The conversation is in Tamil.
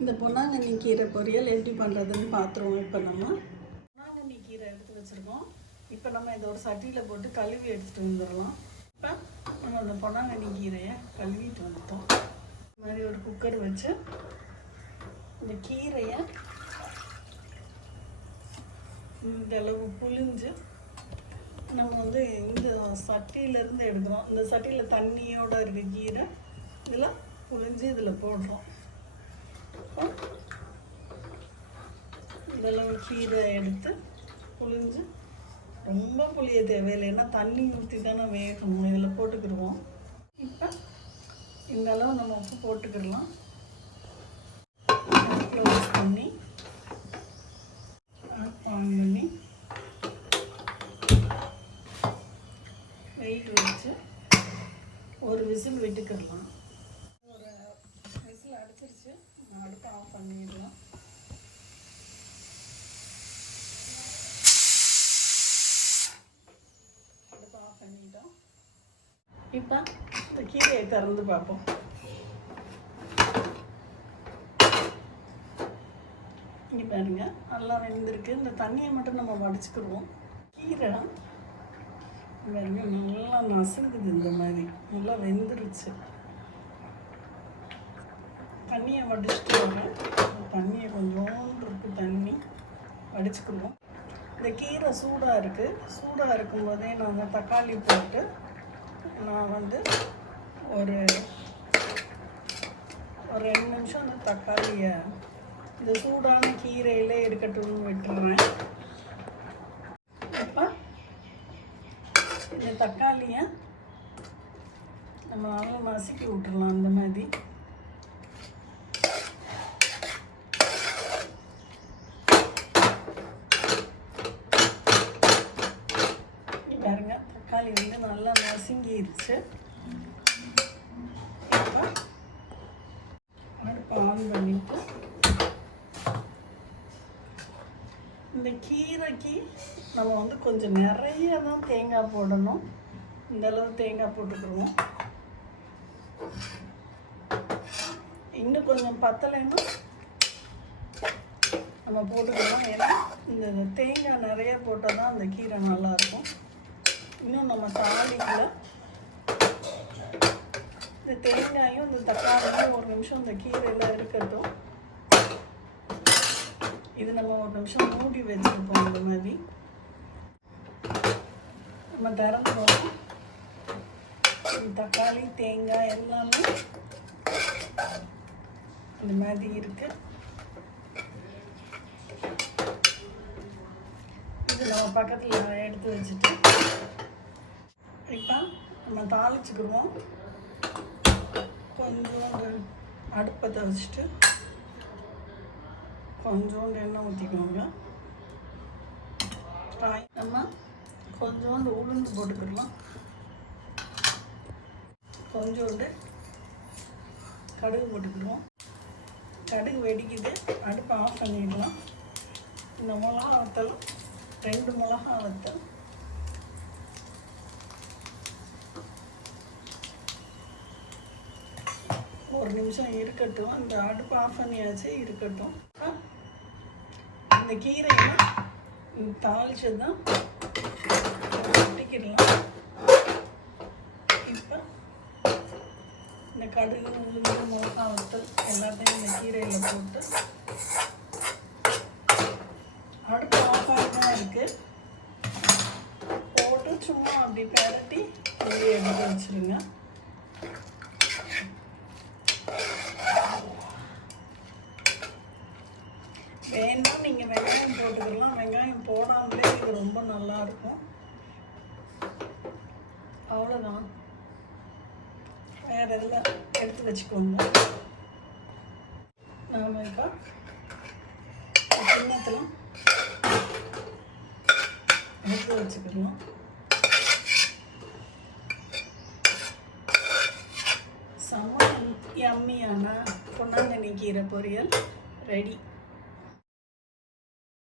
இந்த பொன்னாங்கண்ணி கீரை பொரியல் எப்படி பண்ணுறதுன்னு பார்த்துருவோம். இப்போ நம்ம பொன்னாங்கண்ணி கீரை எடுத்து வச்சுருக்கோம். இப்போ நம்ம இதை ஒரு சட்டியில் போட்டு கழுவி எடுத்துகிட்டு வந்துடலாம். இப்போ நம்ம அந்த பொன்னாங்கண்ணி கீரையை கழுவிட்டு வந்துட்டோம். இந்த மாதிரி ஒரு குக்கர் வச்சு இந்த கீரையை இந்த அளவு புழிஞ்சு நம்ம வந்து இந்த சட்டியிலேருந்து எடுக்கிறோம். இந்த சட்டியில் தண்ணியோடு இருக்க கீரை இதில் புழிஞ்சு இதில் போடுறோம். இதெல்லாம் கீரை எடுத்து புழிஞ்சு ரொம்ப புளிய தேவையில்லை, ஏன்னா தண்ணி ஊற்றி தானே வேகணும். இதில் போட்டுக்கிடுவோம். இப்போ இந்த அளவு நம்ம உப்பு போட்டுக்கிடலாம். க்ளோஸ் பண்ணி ஆன் பண்ணி வெயிட் வச்சு ஒரு விசில் விட்டுக்கிடலாம். ஒரு விசில் அடிச்சிருச்சு, அடுப்பு ஆஃப் பண்ணிடலாம். அடுப்பு ஆஃப் பண்ணிட்டோம். இப்போ இந்த கீரையை திறந்து பார்ப்போம். இங்கே பாருங்க, நல்லா வெந்திருக்கு. இந்த தண்ணியை மட்டும் நம்ம வடிச்சுக்கிடுவோம். கீரை பாருங்க நல்லா நசுங்குது, இந்த மாதிரி நல்லா வெந்துருச்சு. தண்ணியை வடிச்சுட்டு வரேன். தண்ணியை கொஞ்சோண்டு இருக்குது, தண்ணி வடிச்சுக்கிடுவோம். இந்த கீரை சூடாக இருக்குது. சூடாக இருக்கும்போதே நாங்கள் தக்காளி போட்டு நான் வந்து ஒரு 2 நிமிஷம் அந்த தக்காளியை இந்த சூடான கீரையிலே இருக்கட்டும்னு விட்டுறேன். இப்போ இந்த தக்காளியை நம்ம நல்லா நசுக்கி விட்டுறலாம். அந்த மாதிரி பாருங்க, தக்காளி வந்து நல்லா நசுங்கிடுச்சு. இப்போ அடுப்பு ஆன் பண்ணிட்டு இந்த கீரைக்கு நம்ம வந்து கொஞ்சம் நிறைய தான் தேங்காய் போடணும். இந்த அளவு தேங்காய் போட்டுக்கிடுவோம். இன்னும் கொஞ்சம் பத்தலைன்னா நம்ம போட்டுக்கலாம். ஏன்னா இந்த தேங்காய் நிறைய போட்டால் தான் அந்த கீரை நல்லாயிருக்கும். இன்னும் நம்ம தாளிக்கல. இந்த தேங்காயும் இந்த தக்காளியும் 1 நிமிஷம் இந்த கீரையில் இருக்கட்டும். இது நம்ம 1 நிமிஷம் மூடி வச்சுருப்போம். இந்த மாதிரி நம்ம திறந்துவோம். தக்காளி தேங்காய் எல்லாமே இந்த மாதிரி இருக்கு. இது நம்ம பக்கத்தில் எடுத்து வச்சுட்டு இப்போ நம்ம தாளிச்சுக்கிடுவோம். கொஞ்சோண்டு அடுப்பத்தை வச்சுட்டு கொஞ்சோண்டு எண்ணெய் ஊற்றிக்கோங்க. நம்ம கொஞ்சோண்டு உளுந்து போட்டுக்கிடலாம். கொஞ்சோண்டு கடுகு போட்டுக்கிடுவோம். கடுகு வெடிக்குது, அடுப்பை ஆஃப் பண்ணிடலாம். இந்த மிளகா வத்தல் 2 மிளகா வத்தல், ஒரு நிமிஷம் இருக்கட்டும். இந்த அடுப்பு ஆஃப் பண்ணியாச்சு, இருக்கட்டும். இந்த கீரையெல்லாம் தாளிச்சது தான் ஊற்றிக்கிடலாம். இப்போ இந்த கடுகு உளுந்து மிளகா வத்தல் எல்லாத்தையும் இந்த கீரையில் போட்டு அடுப்பு ஆஃப் ஆகி தான் இருக்குது. போட்டு சும்மா அப்படி பெரட்டி வெளியே எடுத்து வச்சுருங்க. வேணால் நீங்கள் வெங்காயம் போட்டுக்கலாம். வெங்காயம் போடாமலே இது ரொம்ப நல்லாயிருக்கும். அவ்வளோதான், வேறு இதில் எடுத்து வச்சுக்கோங்க. நாம் இப்போ கிண்ணத்தில் எடுத்து வச்சுக்கலாம். செம்ம யம்மியான பொன்னாங்கண்ணி கீரை பொரியல் ரெடி.